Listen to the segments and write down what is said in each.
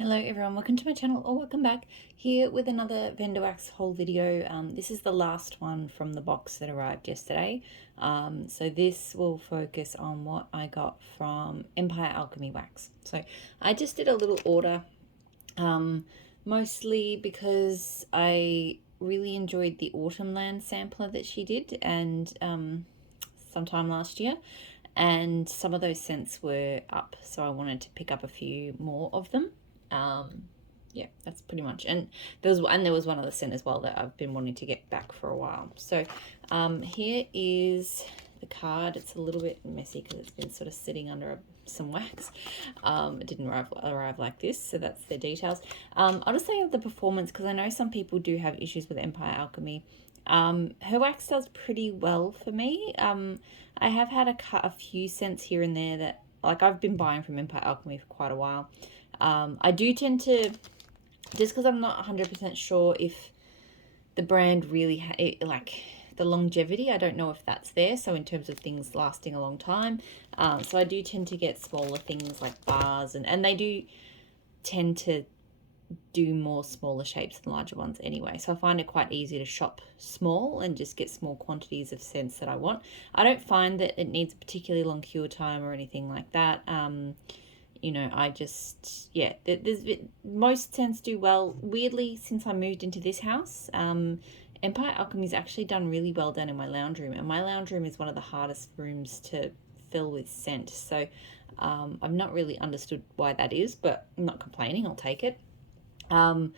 Hello everyone, welcome to my channel or welcome back here with another vendor wax haul video. This is the last one from the box that arrived yesterday. So this will focus on what I got from Empire Alchemy Wax. So I just did a little order, mostly because I really enjoyed the Autumn Land sampler that she did and sometime last year. And some of those scents were up, so I wanted to pick up a few more of them. Yeah, that's pretty much. And there was one other scent as well that I've been wanting to get back for a while. So here is the card. It's a little bit messy because it's been sort of sitting under some wax. It didn't arrive like this, so that's the details. I'll just say the performance, because I know some people do have issues with Empire Alchemy. Her wax does pretty well for me. I have had a few scents here and there that, like, I've been buying from Empire Alchemy for quite a while. I do tend to, just because I'm not 100% sure if the brand really, like the longevity, I don't know if that's there. So in terms of things lasting a long time, so I do tend to get smaller things like bars, and they do tend to do more smaller shapes than larger ones anyway. So I find it quite easy to shop small and just get small quantities of scents that I want. I don't find that it needs a particularly long cure time or anything like that. You know, I just, yeah, most scents do well. Weirdly, since I moved into this house, Empire Alchemy's actually done really well down in my lounge room, and my lounge room is one of the hardest rooms to fill with scent. So I've not really understood why that is, but I'm not complaining, I'll take it. So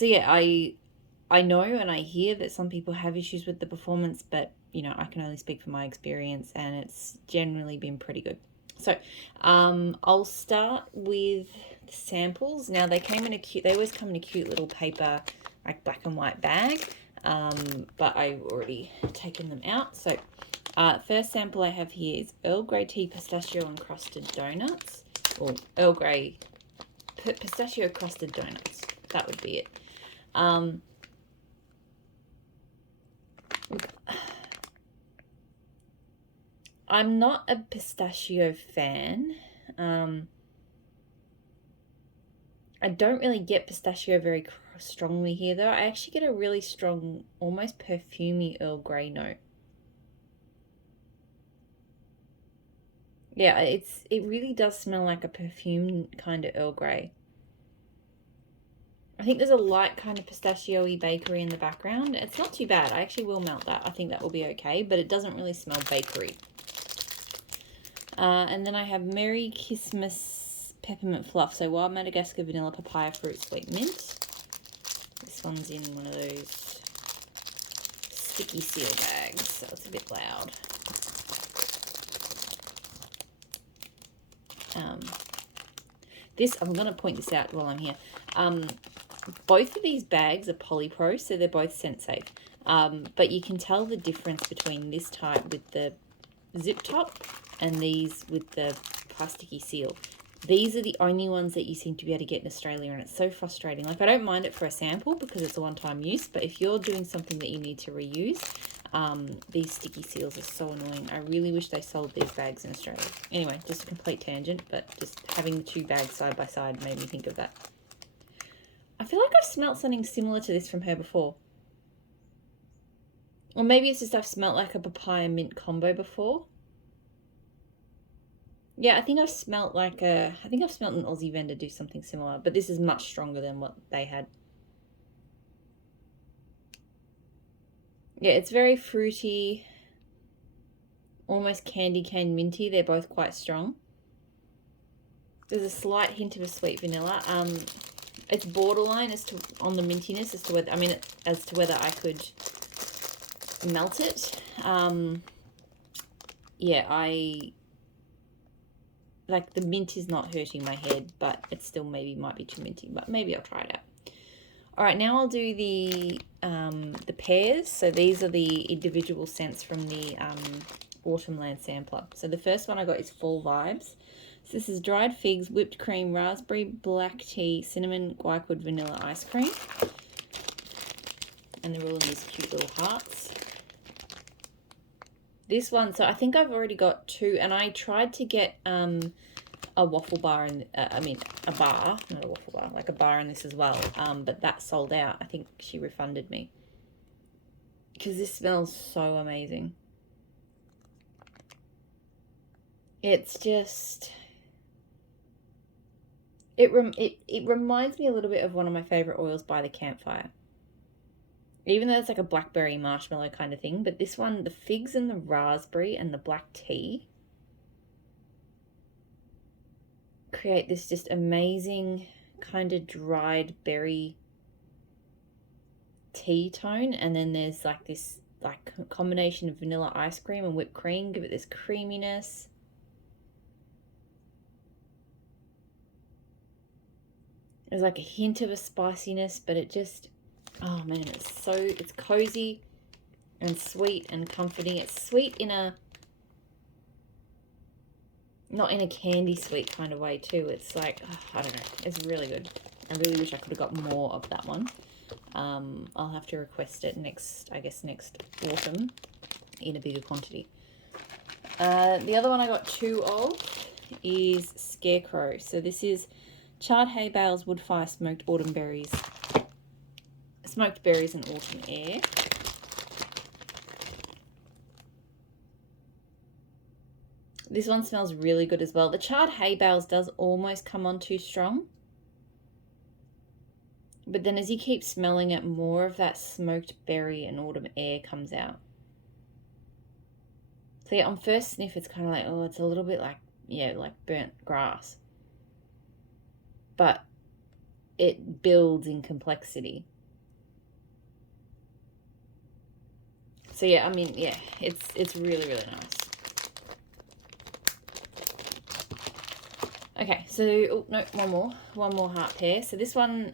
yeah, I know and I hear that some people have issues with the performance, but you know, I can only speak from my experience, and it's generally been pretty good. So I'll start with the samples. Now they always come in a cute little paper, like black and white bag, but I've already taken them out. So first sample I have here is Earl Grey Tea Pistachio Encrusted Donuts, or Earl Grey Pistachio Crusted Donuts. That would be it. I'm not a pistachio fan. I don't really get pistachio very strongly here, though. I actually get a really strong, almost perfumey Earl Grey note. Yeah, it really does smell like a perfume kind of Earl Grey. I think there's a light kind of pistachio-y bakery in the background. It's not too bad. I actually will melt that. I think that will be okay, but it doesn't really smell bakery. And then I have Merry Christmas Peppermint Fluff. So Wild Madagascar Vanilla Papaya Fruit Sweet Mint. This one's in one of those sticky seal bags, so it's a bit loud. I'm going to point this out while I'm here. Both of these bags are polypro, so they're both scent safe. But you can tell the difference between this type with the zip top and these with the plasticky seal. These are the only ones that you seem to be able to get in Australia, and it's so frustrating. Like, I don't mind it for a sample because it's a one-time use, but if you're doing something that you need to reuse, these sticky seals are so annoying. I really wish they sold these bags in Australia. Anyway, just a complete tangent, but just having the two bags side by side made me think of that. I feel like I've smelt something similar to this from her before. Or maybe it's just I've smelt like a papaya mint combo before. Yeah, I think I've smelt an Aussie vendor do something similar, but this is much stronger than what they had. Yeah, it's very fruity, almost candy cane minty. They're both quite strong. There's a slight hint of a sweet vanilla. It's borderline on the mintiness as to whether I could melt it. Yeah, like, the mint is not hurting my head, but it still maybe might be too minty, but maybe I'll try it out. All right, now I'll do the pairs. So these are the individual scents from the Autumn Land sampler. So the first one I got is Fall Vibes. So this is dried figs, whipped cream, raspberry, black tea, cinnamon, guaiac, vanilla ice cream. And they're all in these cute little hearts. This one, so I think I've already got two, and I tried to get a waffle bar in, a bar, not a waffle bar, like a bar in this as well. But that sold out. I think she refunded me. Because this smells so amazing. It's just... It reminds me a little bit of one of my favourite oils by the campfire. Even though it's like a blackberry marshmallow kind of thing. But this one, the figs and the raspberry and the black tea create this just amazing kind of dried berry tea tone. And then there's like this like combination of vanilla ice cream and whipped cream. Give it this creaminess. There's like a hint of a spiciness, but it just... Oh man, it's cozy and sweet and comforting. It's sweet in a, not in a candy sweet kind of way too. It's like, I don't know, it's really good. I really wish I could have got more of that one. I'll have to request it next autumn in a bigger quantity. The other one I got 2 of is Scarecrow. So this is charred hay bales, wood fire, smoked berries and autumn air. This one smells really good as well. The charred hay bales does almost come on too strong. But then as you keep smelling it, more of that smoked berry and autumn air comes out. So yeah, on first sniff, it's kind of like, oh, it's a little bit like, yeah, like burnt grass. But it builds in complexity. So yeah, I mean, yeah, it's really, really nice. Okay, so, oh, no, one more heart pair. So this one,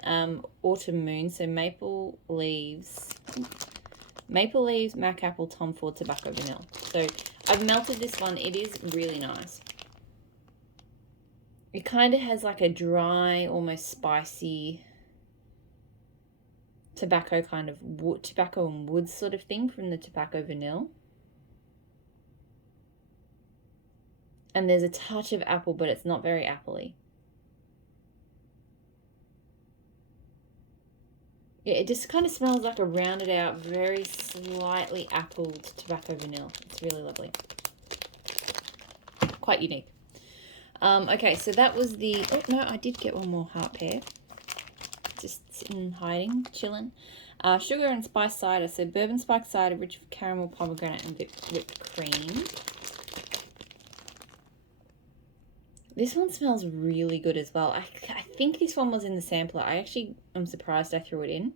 Autumn Moon, so maple leaves, mac apple, Tom Ford, tobacco, vanilla. So I've melted this one. It is really nice. It kind of has like a dry, almost spicy tobacco kind of wood, tobacco and wood sort of thing from the tobacco vanilla. And there's a touch of apple, but it's not very appley. Yeah, it just kind of smells like a rounded out, very slightly appled tobacco vanilla. It's really lovely. Quite unique. Okay, so that was the... Oh, no, I did get one more heart pair. Just sitting, hiding, chilling. Sugar and spice cider. So bourbon spiked cider, rich with caramel, pomegranate, and whipped cream. This one smells really good as well. I think this one was in the sampler. I actually am surprised I threw it in.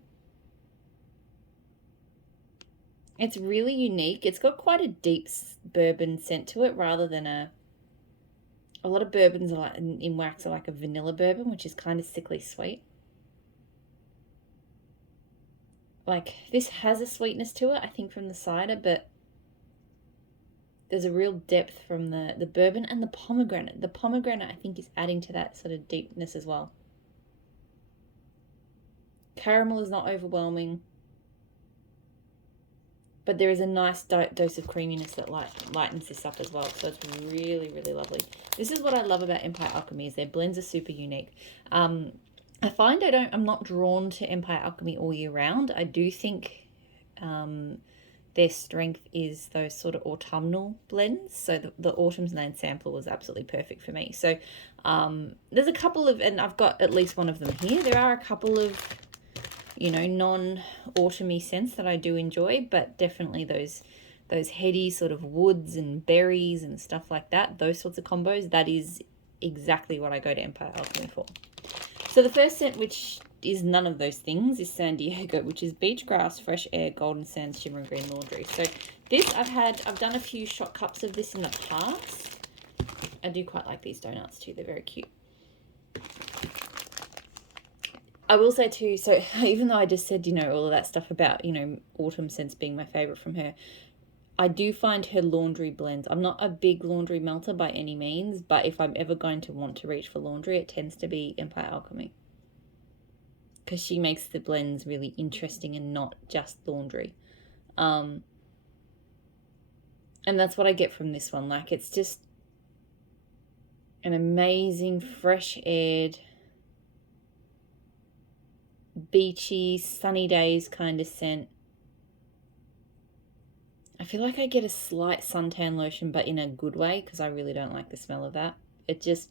It's really unique. It's got quite a deep bourbon scent to it rather than a lot of bourbons are like, in wax are like a vanilla bourbon, which is kind of sickly sweet. Like, this has a sweetness to it, I think, from the cider, but there's a real depth from the bourbon and the pomegranate. The pomegranate, I think, is adding to that sort of deepness as well. Caramel is not overwhelming, but there is a nice dose of creaminess that lightens this up as well. So it's really, really lovely. This is what I love about Empire Alchemy, is their blends are super unique. I find I'm not drawn to Empire Alchemy all year round. I do think their strength is those sort of autumnal blends. So the Autumn's Land sampler was absolutely perfect for me. So there's a couple of, and I've got at least one of them here. There are a couple of, you know, non-autumny scents that I do enjoy, but definitely those heady sort of woods and berries and stuff like that, those sorts of combos, that is exactly what I go to Empire Alchemy for. So the first scent, which is none of those things, is San Diego, which is beach grass, fresh air, golden sands, shimmering green laundry. So this I've done a few shot cups of this in the past. I do quite like these donuts too. They're very cute. I will say too, so even though I just said, you know, all of that stuff about, you know, autumn scents being my favorite from her, I do find her laundry blends. I'm not a big laundry melter by any means, but if I'm ever going to want to reach for laundry, it tends to be Empire Alchemy, because she makes the blends really interesting and not just laundry. And that's what I get from this one. Like, it's just, an amazing fresh aired, beachy, sunny days kind of scent. I feel like I get a slight suntan lotion, but in a good way, because I really don't like the smell of that. It just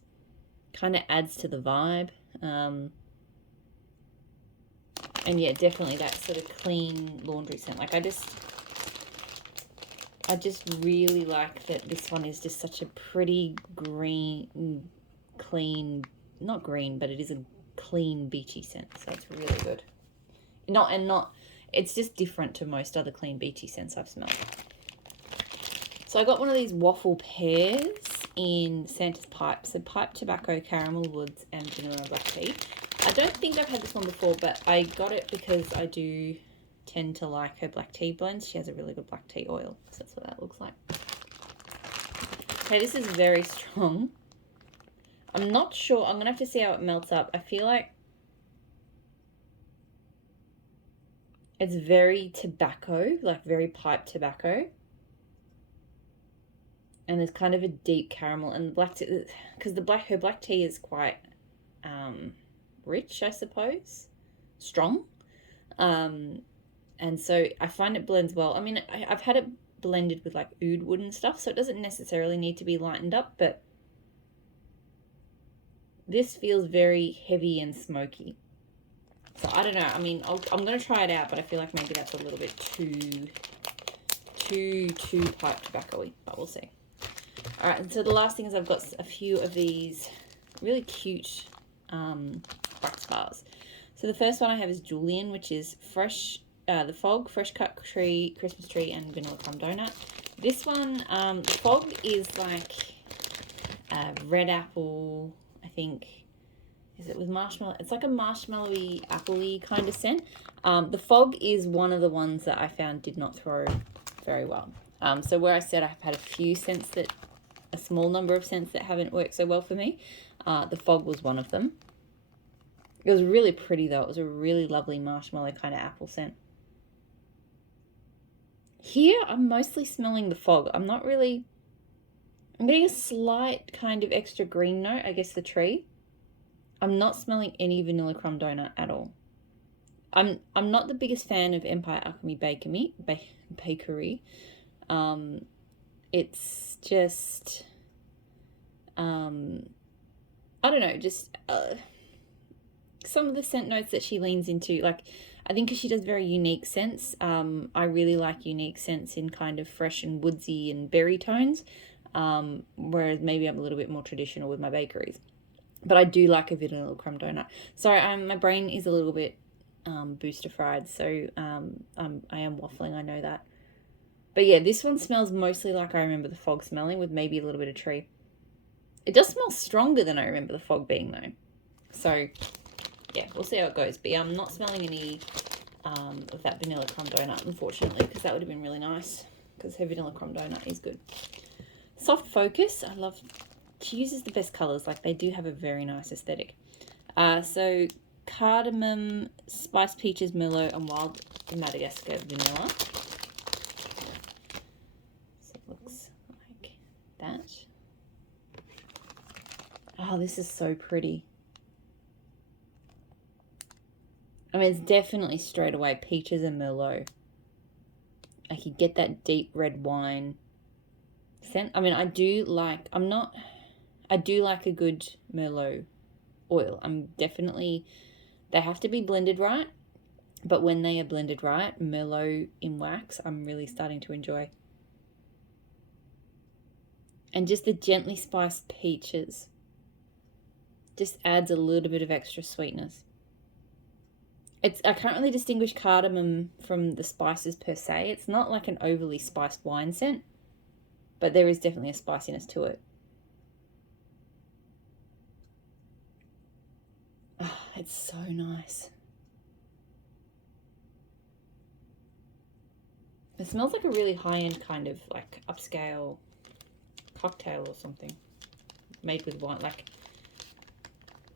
kind of adds to the vibe. And yeah, definitely that sort of clean laundry scent. Like I just really like that this one is just such a pretty green, clean, not green, but it is a clean beachy scent. So it's really good. It's just different to most other clean beachy scents I've smelled. So I got one of these waffle pears in Santa's Pipe. So pipe tobacco, caramel woods, and vanilla black tea. I don't think I've had this one before, but I got it because I do tend to like her black tea blends. She has a really good black tea oil. So that's what that looks like. Okay, this is very strong. I'm not sure. I'm going to have to see how it melts up. I feel like it's very tobacco, like very pipe tobacco. And there's kind of a deep caramel, and the black tea, because her black tea is quite rich, I suppose, strong, and so I find it blends well. I mean, I've had it blended with like oud wood and stuff, so it doesn't necessarily need to be lightened up, but this feels very heavy and smoky. So I don't know. I mean, I'm gonna try it out, but I feel like maybe that's a little bit too pipe tobacco-y, but we'll see. All right, and so the last thing is I've got a few of these really cute wax bars. So the first one I have is Julian, which is fresh, the Fog, fresh cut tree, Christmas tree, and vanilla crumb donut. This one, the Fog is like red apple, I think. Is it with marshmallow? It's like a marshmallowy, appley kind of scent. The Fog is one of the ones that I found did not throw very well. So where I said I've had a small number of scents that haven't worked so well for me, the Fog was one of them. It was really pretty though. It was a really lovely marshmallow kind of apple scent. Here, I'm mostly smelling the Fog. I'm getting a slight kind of extra green note, I guess the tree. I'm not smelling any vanilla crumb donut at all. I'm not the biggest fan of Empire Alchemy Bakery. It's just, I don't know, just some of the scent notes that she leans into, like, I think because she does very unique scents. I really like unique scents in kind of fresh and woodsy and berry tones, whereas maybe I'm a little bit more traditional with my bakeries. But I do like a vanilla crumb donut. Sorry, my brain is a little bit booster fried, so I am waffling, I know that. But yeah, this one smells mostly like I remember the Fog smelling, with maybe a little bit of tree. It does smell stronger than I remember the Fog being though. So yeah, we'll see how it goes. But yeah, I'm not smelling any of that vanilla crumb donut, unfortunately, because that would have been really nice, because her vanilla crumb donut is good. Soft Focus, I love. She uses the best colours. Like, they do have a very nice aesthetic. So cardamom, spiced peaches, merlot, and wild Madagascar vanilla. So it looks like that. Oh, this is so pretty. I mean, it's definitely straight away peaches and merlot. I could get that deep red wine scent. I mean, I do like a good merlot oil. They have to be blended right, but when they are blended right, merlot in wax, I'm really starting to enjoy. And just the gently spiced peaches just adds a little bit of extra sweetness. I can't really distinguish cardamom from the spices per se. It's not like an overly spiced wine scent, but there is definitely a spiciness to it. Oh, it's so nice. It smells like a really high-end kind of like upscale cocktail or something made with wine,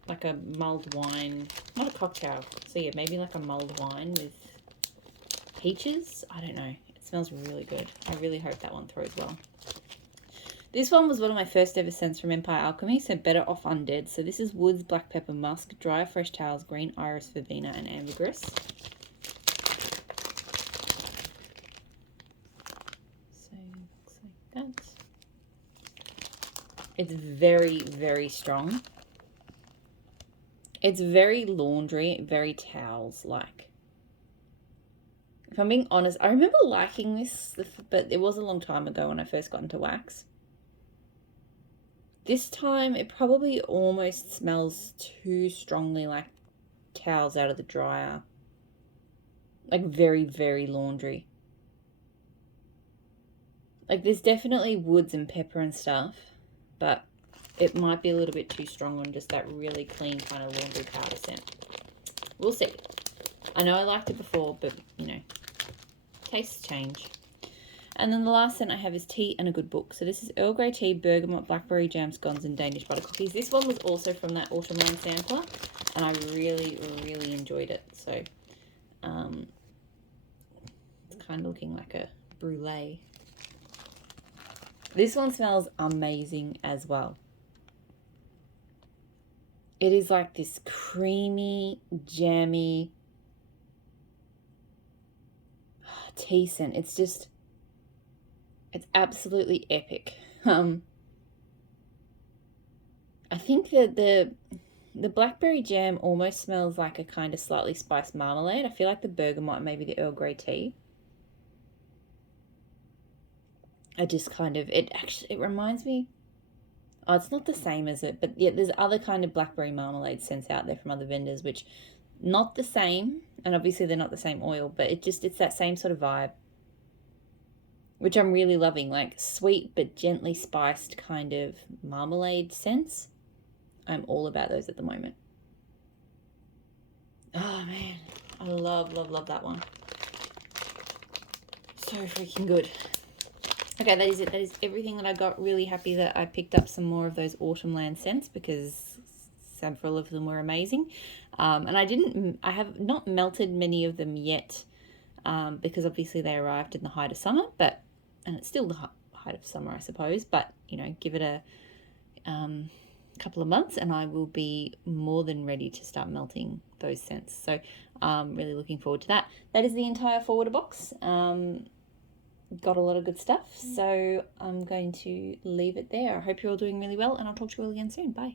like a mulled wine, not a cocktail. So yeah, maybe like a mulled wine with peaches. I don't know. It smells really good. I really hope that one throws well. This one was one of my first ever scents from Empire Alchemy, so Better Off Undead. So this is Woods, Black Pepper, Musk, Dry Fresh Towels, Green Iris, Verbena, and Ambergris. So looks like that. It's very, very strong. It's very laundry, very towels-like. If I'm being honest, I remember liking this, but it was a long time ago when I first got into wax. This time, it probably almost smells too strongly like towels out of the dryer. Like very, very laundry. Like there's definitely woods and pepper and stuff, but it might be a little bit too strong on just that really clean kind of laundry powder scent. We'll see. I know I liked it before, but, you know, tastes change. And then the last scent I have is Tea and a Good Book. So this is Earl Grey Tea, Bergamot, Blackberry Jam Scones, and Danish Butter Cookies. This one was also from that Autumn Line sampler, and I really, really enjoyed it. So it's kind of looking like a brulee. This one smells amazing as well. It is like this creamy, jammy tea scent. It's just, it's absolutely epic. I think that the blackberry jam almost smells like a kind of slightly spiced marmalade. I feel like the bergamot, maybe the Earl Grey tea. I just kind of, it reminds me, oh, it's not the same as it, but yeah, there's other kind of blackberry marmalade scents out there from other vendors, which not the same, and obviously they're not the same oil, but it's that same sort of vibe, which I'm really loving, like sweet but gently spiced kind of marmalade scents. I'm all about those at the moment. Oh man, I love, love, love that one. So freaking good. Okay, that is it. That is everything that I got. Really happy that I picked up some more of those Autumn Land scents because several of them were amazing. And I have not melted many of them yet because obviously they arrived in the height of summer, and it's still the height of summer, I suppose, but, you know, give it a couple of months and I will be more than ready to start melting those scents. So really looking forward to that. That is the entire forwarder box. Got a lot of good stuff, so I'm going to leave it there. I hope you're all doing really well, and I'll talk to you all again soon. Bye.